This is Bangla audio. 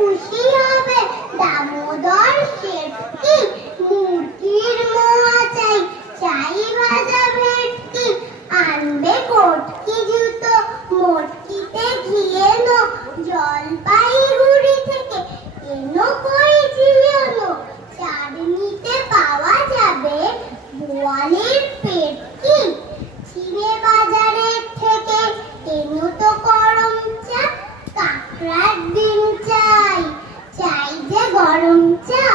খুশি হবে দামোদর শেঠকি, মুরগির মোয়া চাই, চাই ভাজা ভেটকি, আনবে কটকি জুতো, মটকিতে ঘি এনো, জলপাইগুড়ি থেকে এনো কই জিয়ানো, চাটনিতে পাওয়া যাবে বোয়ালের পেটকি, চিড়ে বাজারের থেকে এনো তো গরম চা, কাকড়ার ডিম চাই, চাই যে গরম চা।